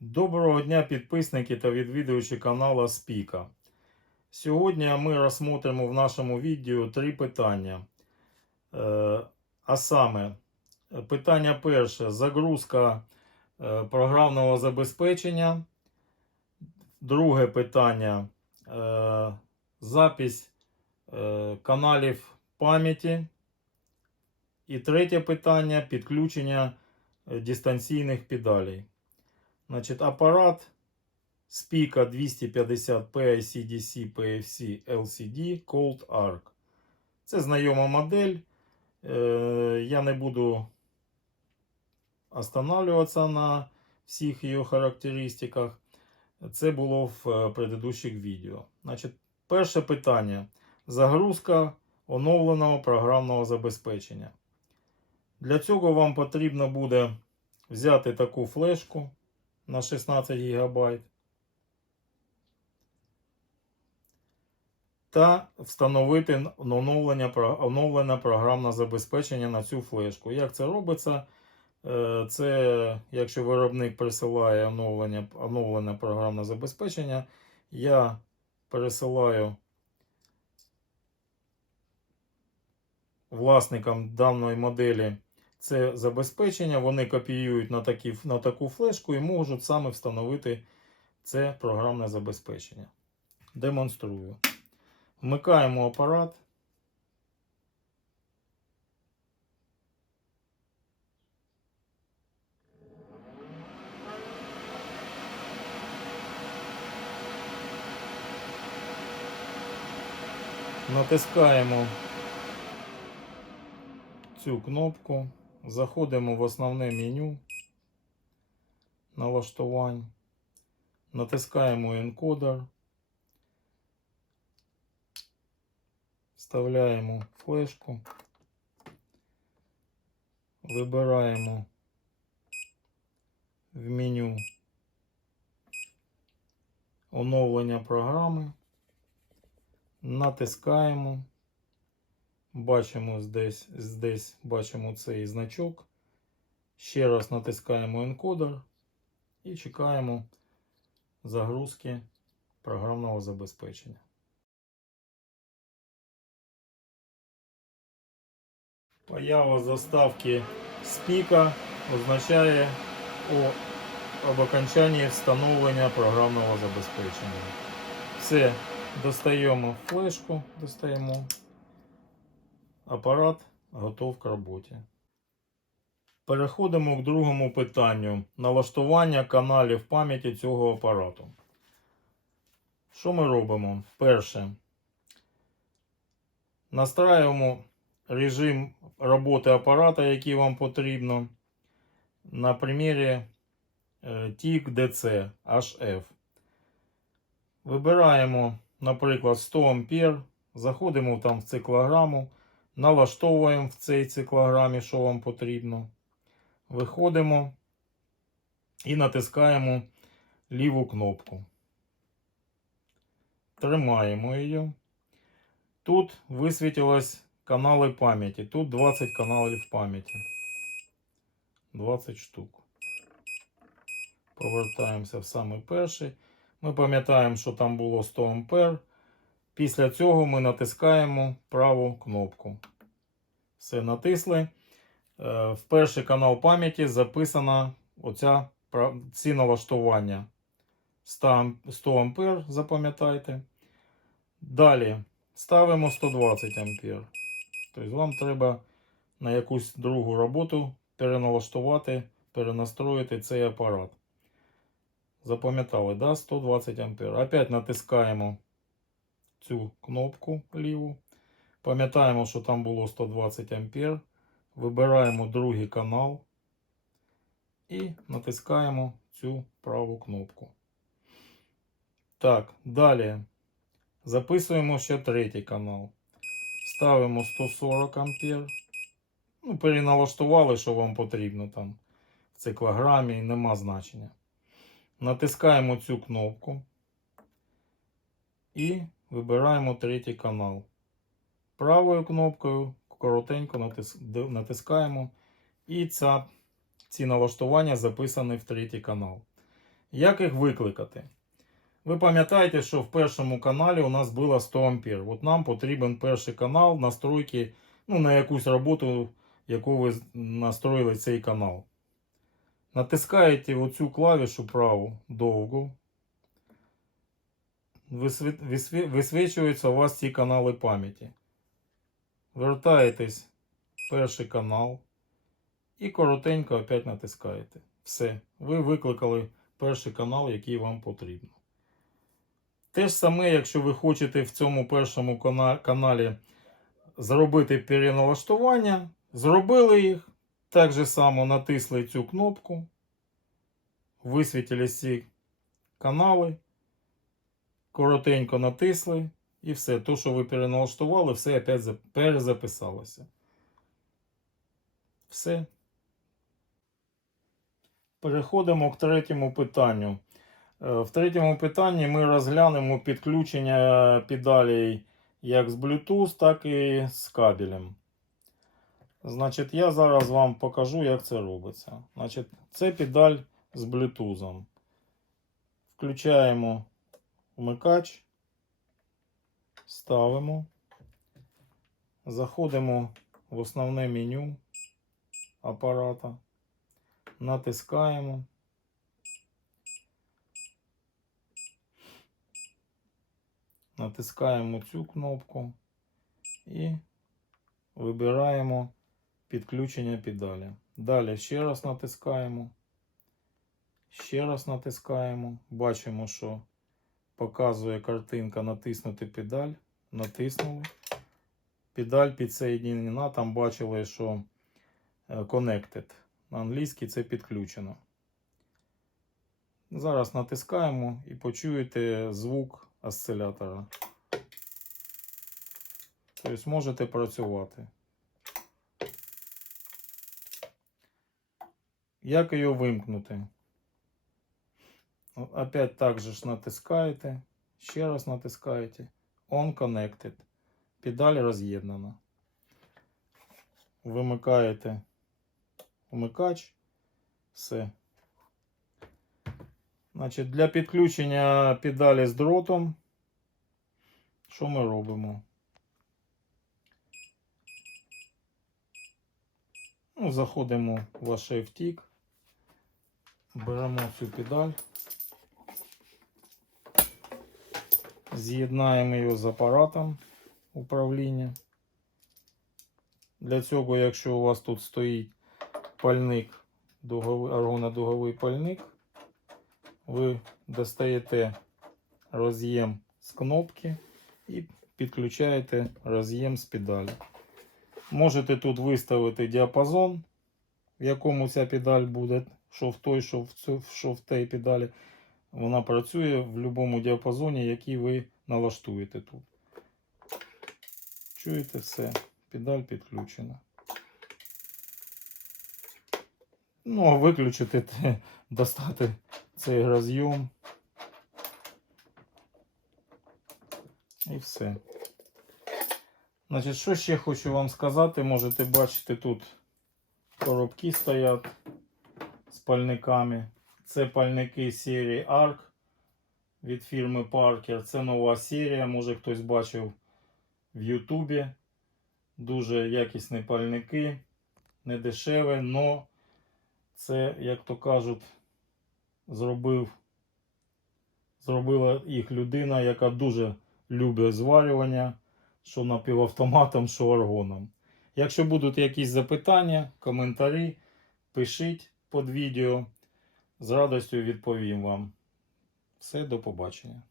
Доброго дня, підписники та відвідувачі каналу Спіка. Сьогодні ми розглянемо в нашому відео три питання. Е, А саме, питання перше загрузка е, програмного забезпечення. Друге питання е, запись каналів пам'яті. І третє питання підключення дистанційних педалей. Значить, апарат Spica 250 PICDC PFC LCD Cold Arc. Це знайома модель. Е, Я не буду останавливатися на всіх її характеристиках. Це було в е, предыдущих відео. Значить, перше питання. Загрузка оновленого програмного забезпечення. Для цього вам потрібно буде взяти таку флешку на 16 ГБ та встановити оновлення, оновлене програмне забезпечення на цю флешку. Як це робиться? Е, Це якщо виробник присилає оновлення, оновлене програмне забезпечення, я пересилаю власникам даної моделі це забезпечення, вони копіюють на, такі, на таку флешку і можуть саме встановити це програмне забезпечення. Демонструю. Вмикаємо апарат. Натискаємо цю кнопку. Заходимо в основне меню налаштувань. Натискаємо енкодер. Вставляємо флешку. Вибираємо в меню оновлення програми. Натискаємо. Бачимо здесь, здесь бачимо цей значок. Ще раз натискаємо енкодер і чекаємо загрузки програмного забезпечення. Поява заставки спіка означає об окончанні встановлення програмного забезпечення. Все, достаємо флешку, достаємо апарат готов к роботі. Переходимо к другому питанню налаштування каналів пам'яті цього апарату. Що ми робимо? Перше. Настраюємо режим роботи апарата, який вам потрібно. На примірі TIC DC HF. Вибираємо, наприклад, 100 А. Заходимо там в циклограму. Налаштовуємо в цій циклограмі, що вам потрібно. Виходимо і натискаємо ліву кнопку. Тримаємо її. Тут висвітилось канали пам'яті. Тут 20 каналів пам'яті. 20 штук. Повертаємося в саме перший. Ми пам'ятаємо, що там було 100 А. Після цього ми натискаємо праву кнопку. Все натисли. Е, В перший канал пам'яті записана оця, ці налаштування. 100, ам- 100 А, запам'ятайте. Далі ставимо 120 А. Тобто вам треба на якусь другу роботу переналаштувати, перенастроїти цей апарат. Запам'ятали, да? 120 А. Опять натискаємо цю кнопку ліву. Пам'ятаємо, що там було 120 А. Вибираємо другий канал і натискаємо цю праву кнопку. Так, далі записуємо ще третій канал. Ставимо 140 А. Ну, переналаштували, що вам потрібно там в циклограмі, нема значення. Натискаємо цю кнопку і вибираємо третій канал. Правою кнопкою коротенько натискаємо, і ця, ці налаштування записані в третій канал. Як їх викликати? Ви пам'ятаєте, що в першому каналі у нас було 100 ампер. От нам потрібен перший канал настройки ну, на якусь роботу, яку ви настроїли цей канал. Натискаєте оцю клавішу праву довгу. Висвічуються у вас ці канали пам'яті. Вертаєтесь в перший канал і коротенько опять натискаєте. Все. Ви викликали перший канал, який вам потрібно. Те ж саме, якщо ви хочете в цьому першому каналі зробити переналаштування, зробили їх, так же само натисли цю кнопку, висвітили ці канали, коротенько натисли, і все. То, що ви переналаштували, все опять перезаписалося. Все. Переходимо к третьому питанню. Е, В третьому питанні ми розглянемо підключення педалей як з Bluetooth, так і з кабелем. Значить, я зараз вам покажу, як це робиться. Значить, це педаль з Bluetooth. Включаємо вмикач, ставимо, заходимо в основне меню апарата, натискаємо. Натискаємо цю кнопку і вибираємо підключення педалі. Далі ще раз натискаємо. Ще раз натискаємо. Бачимо, що показує картинка натиснути педаль. Натиснули. Педаль підсоєднена. Там бачили, що е, connected. На англійській це підключено. Зараз натискаємо і почуєте звук осцилятора. Тобто можете працювати. Як його вимкнути? Опять так же ж натискаєте. Ще раз натискаєте. On connected. Педаль роз'єднана. Вимикаєте вмикач. Все. Значить, для підключення педалі з дротом, що ми робимо? Ну, заходимо в ваш FTIC, беремо цю педаль, з'єднаємо його з апаратом управління. Для цього, якщо у вас тут стоїть пальник, дуговий, аргонодуговий пальник, ви достаєте роз'єм з кнопки і підключаєте роз'єм з педалі. Можете тут виставити діапазон, в якому ця педаль буде, що в той, що в, цю, що в тій педалі. Вона працює в будь-якому діапазоні, який ви налаштуєте тут. Чуєте все, педаль підключена. Ну, а виключити, достати цей роз'єм. І все. Значить, що ще хочу вам сказати, можете бачити, тут коробки стоять з пальниками. Це пальники серії ARC від фірми Parker. Це нова серія, може хтось бачив в Ютубі. Дуже якісні пальники, не дешеве, но це, як то кажуть, зробив, зробила їх людина, яка дуже любить зварювання, що напівавтоматом, що аргоном. Якщо будуть якісь запитання, коментарі, пишіть під відео. З радістю відповім вам. Все, до побачення.